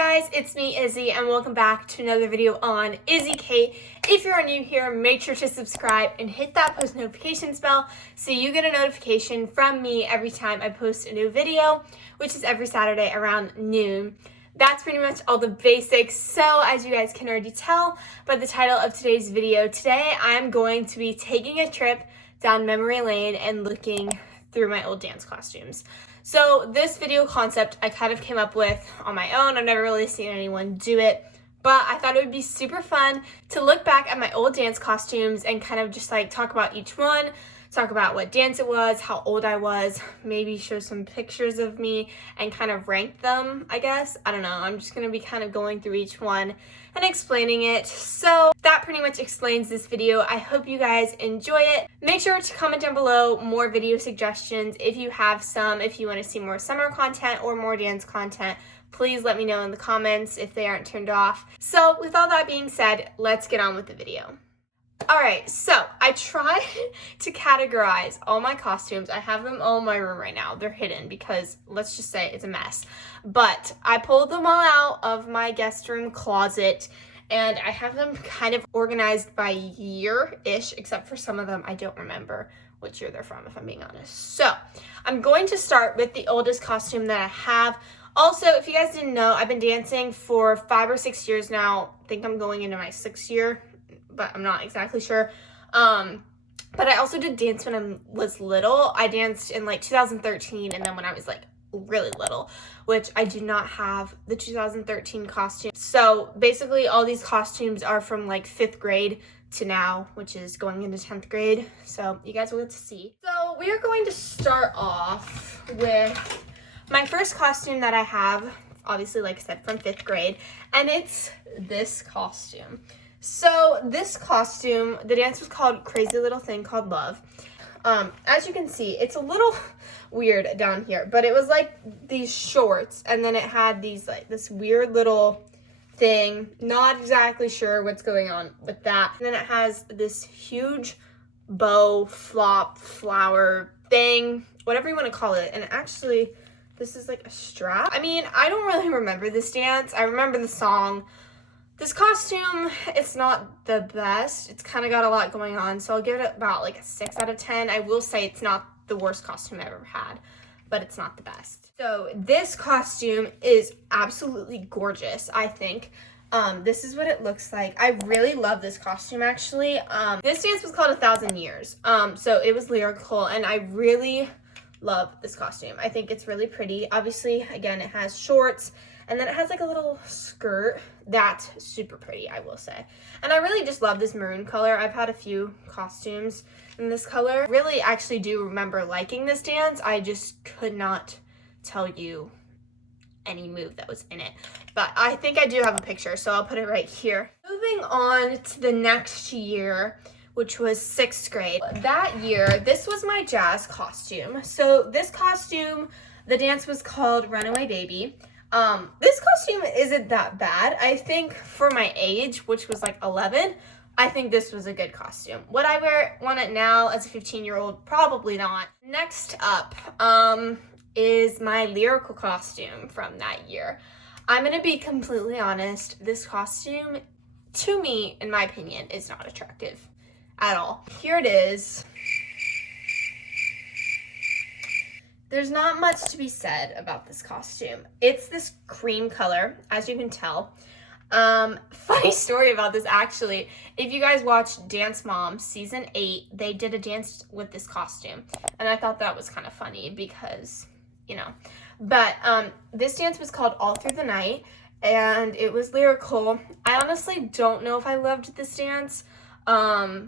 guys, it's me Izzy and welcome back to another video on izzyycate. If you're new here, make sure to subscribe and hit that post notifications bell so you get a notification from me every time I post a new video, which is every Saturday around noon. That's pretty much all the basics. So as you guys can already tell by the title of today's video, today I'm going to be taking a trip down memory lane and looking through my old dance costumes. So this video concept I kind of came up with on my own. I've never really seen anyone do it, but I thought it would be super fun to look back at my old dance costumes and kind of just like talk about each one, talk about what dance it was, how old I was, maybe show some pictures of me and kind of rank them, I guess. I don't know. I'm just going to be kind of going through each one and explaining it. So that pretty much explains this video. I hope you guys enjoy it. Make sure to comment down below more video suggestions if you have some. If you want to see more summer content or more dance content, please let me know in the comments if they aren't turned off. So with all that being said, let's get on with the video. Alright, so I tried to categorize all my costumes. I have them all in my room right now. They're hidden because, let's just say, it's a mess. But I pulled them all out of my guest room closet, and I have them kind of organized by year-ish, except for some of them I don't remember which year they're from, if I'm being honest. So, I'm going to start with the oldest costume that I have. Also, if you guys didn't know, I've been dancing for 5 or 6 years now. I think I'm going into my 6th year, but I'm not exactly sure. But I also did dance when I was little. I danced in like 2013 and then when I was like really little, which I do not have the 2013 costume. So basically all these costumes are from like 5th grade to now, which is going into 10th grade. So you guys will get to see. So we are going to start off with my first costume that I have, obviously like I said, from 5th grade, and it's this costume. So this costume, the dance was called Crazy Little Thing Called Love. As you can see, it's a little weird down here, but it was like these shorts, and then it had these like this weird little thing. Not exactly sure what's going on with that. And then it has this huge bow, flop, flower thing, whatever you want to call it. And actually, this is like a strap. I mean, I don't really remember this dance. I remember the song. This costume, it's not the best. It's kind of got a lot going on, so I'll give it about like a 6 out of 10. I will say it's not the worst costume I've ever had, but it's not the best. So this costume is absolutely gorgeous, I think. This is what it looks like. I really love this costume, actually. This dance was called 1,000 Years, so it was lyrical, and I really love this costume. I think it's really pretty. Obviously, again, it has shorts, and then it has like a little skirt. That's super pretty, I will say. And I really just love this maroon color. I've had a few costumes in this color. Really actually do remember liking this dance. I just could not tell you any move that was in it. But I think I do have a picture, so I'll put it right here. Moving on to the next year, which was 6th grade. That year, this was my jazz costume. So this costume, the dance was called Runaway Baby. This costume isn't that bad. I think for my age, which was like 11, I think this was a good costume. Would I want it now as a 15-year-old? Probably not. Next up, is my lyrical costume from that year. I'm gonna be completely honest. This costume, to me, in my opinion, is not attractive at all. Here it is. There's not much to be said about this costume. It's this cream color, as you can tell. Funny story about this, actually. If you guys watched Dance Mom season 8, they did a dance with this costume. And I thought that was kind of funny because, you know. But this dance was called All Through the Night, and it was lyrical. I honestly don't know if I loved this dance. I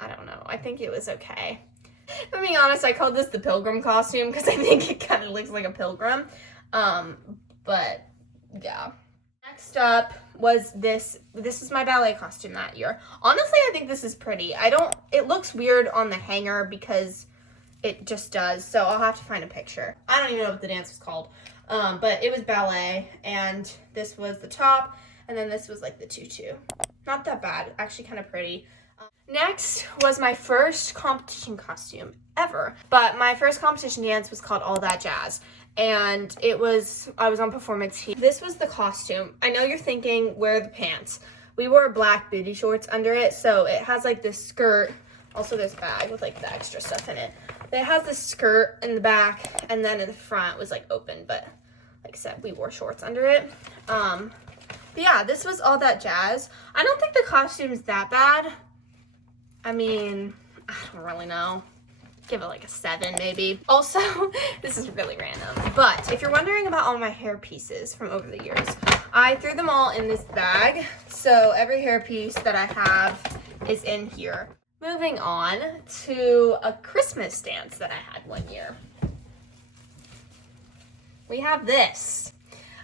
don't know. I think it was okay. If I'm being honest, I called this the pilgrim costume because I think it kind of looks like a pilgrim. But yeah. Next up was this. This is my ballet costume that year. Honestly, I think this is pretty. It looks weird on the hanger because it just does. So I'll have to find a picture. I don't even know what the dance was called. But it was ballet, and this was the top, and then this was like the tutu. Not that bad. Actually kind of pretty. Next was my first competition costume ever. But my first competition dance was called All That Jazz. and I was on performance team. This was the costume. I know you're thinking, where are the pants? We wore black booty shorts under it, so it has like this skirt, also this bag with like the extra stuff in it. It has this skirt in the back, and then in the front was like open, but like I said, we wore shorts under it. But yeah, this was all that jazz. I don't think the costume's that bad. I mean, I don't really know. Give it like a 7 maybe. Also, this is really random, but if you're wondering about all my hair pieces from over the years, I threw them all in this bag. So every hair piece that I have is in here. Moving on to a Christmas dance that I had one year. We have this.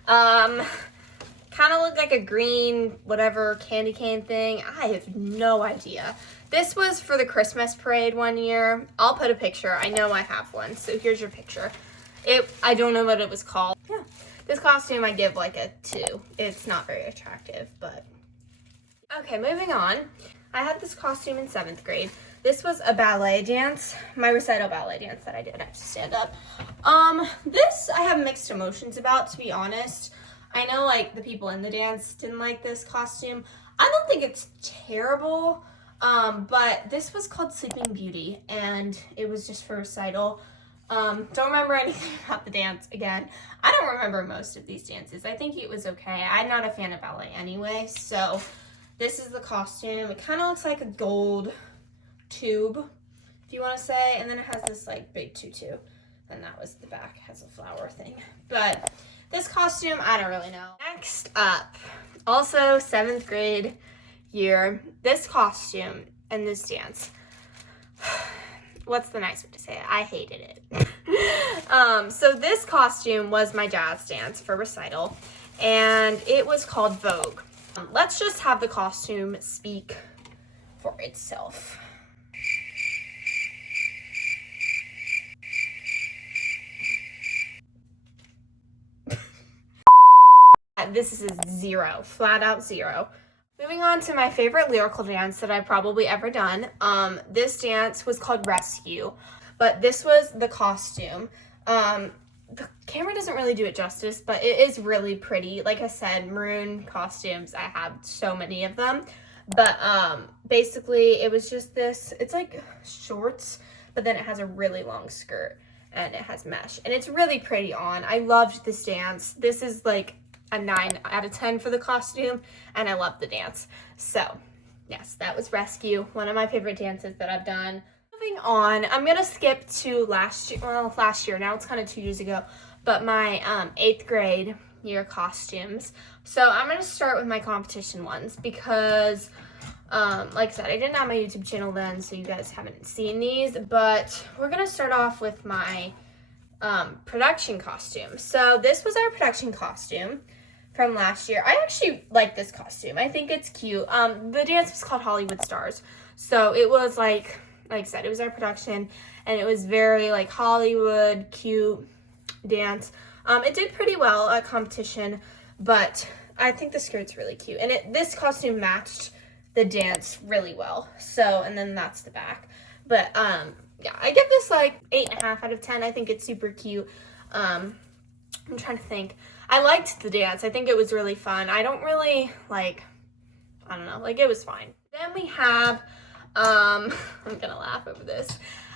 Kind of looked like a green, whatever, candy cane thing. I have no idea. This was for the Christmas parade one year. I'll put a picture. I know I have one, so here's your picture. I don't know what it was called. Yeah, this costume I give like a 2. It's not very attractive, but... Okay, moving on. I had this costume in 7th grade. This was a ballet dance, my recital ballet dance that I did. I have to stand up. This I have mixed emotions about, to be honest. I know like the people in the dance didn't like this costume. I don't think it's terrible, but this was called Sleeping Beauty, and it was just for recital. Don't remember anything about the dance. Again, I don't remember most of these dances. I think it was okay. I'm not a fan of ballet anyway, so this is the costume. It kind of looks like a gold tube, if you want to say, and then it has this like big tutu, and that was the back, has a flower thing. But this costume, I don't really know. Next up, also 7th grade year, this costume and this dance. What's the nice way to say it? I hated it. So this costume was my jazz dance for recital, and it was called Vogue. Let's just have the costume speak for itself. This is a 0, flat out 0. Moving on to my favorite lyrical dance that I've probably ever done. This dance was called Rescue, but this was the costume. The camera doesn't really do it justice, but it is really pretty. Like I said, maroon costumes, I have so many of them. But basically it was just this, it's like shorts, but then it has a really long skirt and it has mesh, and it's really pretty on. I loved this dance. This is like a 9 out of 10 for the costume, and I love the dance. So yes, that was Rescue, one of my favorite dances that I've done. Moving on, I'm gonna skip to last year, now it's kind of 2 years ago, but my 8th grade year costumes. So I'm gonna start with my competition ones because like I said, I didn't have my YouTube channel then, so you guys haven't seen these, but we're gonna start off with my production costume. So this was our production costume from last year. I actually like this costume. I think it's cute. The dance was called Hollywood Stars. So it was like I said, it was our production, and it was very like Hollywood, cute dance. It did pretty well at competition, but I think the skirt's really cute. And this costume matched the dance really well. So, and then that's the back. But yeah, I give this like 8.5 out of 10. I think it's super cute. I'm trying to think. I liked the dance. I think it was really fun. I don't really like, I don't know, like it was fine. Then we have, I'm gonna laugh over this.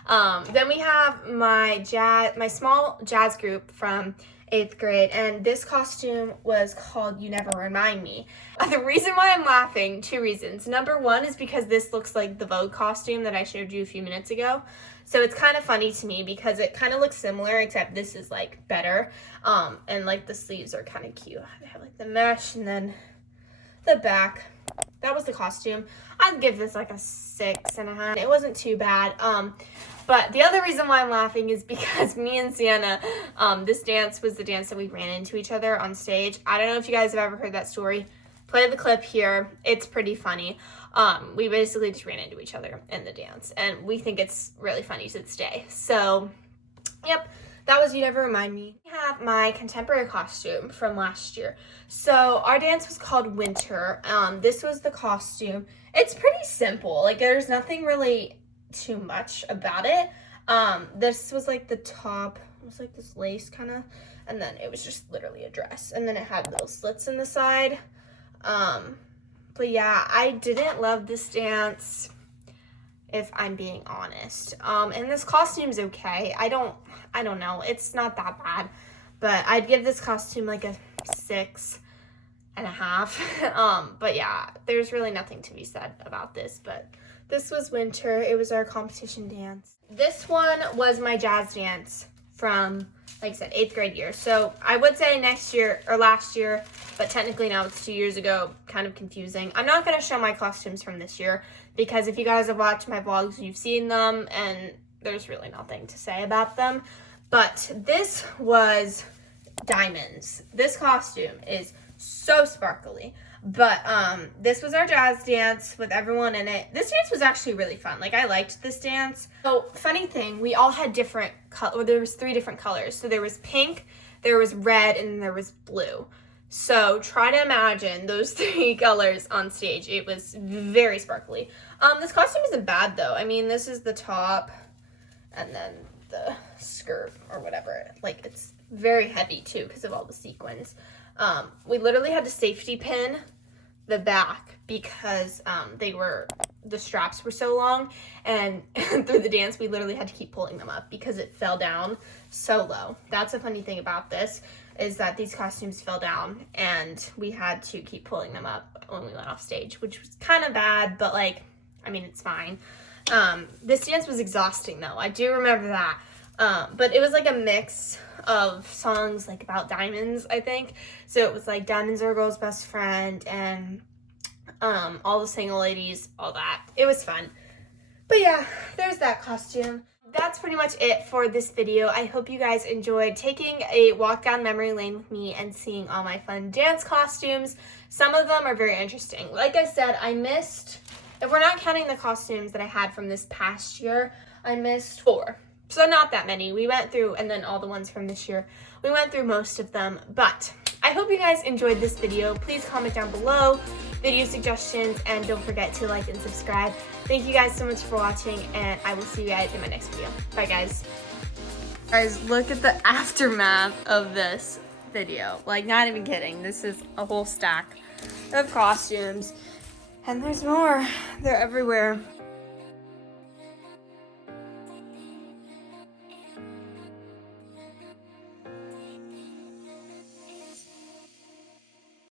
Then we have my small jazz group from 8th grade, and this costume was called You Never Remind Me. The reason why I'm laughing, 2 reasons. Number 1 is because this looks like the Vogue costume that I showed you a few minutes ago. So it's kind of funny to me because it kind of looks similar, except this is like better. And like the sleeves are kind of cute. They have like the mesh and then the back. That was the costume. I'd give this like a 6.5. It wasn't too bad. But the other reason why I'm laughing is because me and Sienna, this dance was the dance that we ran into each other on stage. I don't know if you guys have ever heard that story. Play the clip here. It's pretty funny. We basically just ran into each other in the dance, and we think it's really funny to this day. So, yep, that was You Never Remind Me. I have my contemporary costume from last year. So our dance was called Winter. This was the costume. It's pretty simple. Like, there's nothing really too much about it. This was like the top almost like this lace kind of, and then it was just literally a dress, and then it had little slits in the side. But yeah, I didn't love this dance, if I'm being honest. And this costume's okay. I don't know, it's not that bad, but I'd give this costume like a 6.5. But yeah, there's really nothing to be said about this. But this was winter. It was our competition dance. This one was my jazz dance from, like I said, 8th grade year. So I would say next year or last year, but technically now it's 2 years ago. Kind of confusing. I'm not going to show my costumes from this year because if you guys have watched my vlogs, you've seen them and there's really nothing to say about them. But this was diamonds. This costume is so sparkly. But this was our jazz dance with everyone in it. This dance was actually really fun. Like, I liked this dance. So, funny thing, we all had different colors. There was 3 different colors. So there was pink, there was red, and there was blue. So try to imagine those 3 colors on stage. It was very sparkly. This costume isn't bad though. I mean, this is the top and then the skirt or whatever. Like, it's very heavy too because of all the sequins. We literally had to safety pin the back because the straps were so long, and through the dance we literally had to keep pulling them up because it fell down so low. That's a funny thing about this, is that these costumes fell down and we had to keep pulling them up when we went off stage, which was kind of bad, but like, I mean, it's fine. This dance was exhausting though. I do remember that. But it was like a mix of songs like about diamonds, I think. So it was like Diamonds Are a Girl's Best Friend and all the single ladies, all that. It was fun. But yeah, there's that costume. That's pretty much it for this video. I hope you guys enjoyed taking a walk down memory lane with me and seeing all my fun dance costumes. Some of them are very interesting. Like I said, I missed, if we're not counting the costumes that I had from this past year, I missed 4. So not that many. We went through, and then all the ones from this year, we went through most of them. But I hope you guys enjoyed this video. Please comment down below video suggestions, and don't forget to like and subscribe. Thank you guys so much for watching, and I will see you guys in my next video. Bye guys. Guys, look at the aftermath of this video. Like, not even kidding. This is a whole stack of costumes, and there's more. They're everywhere.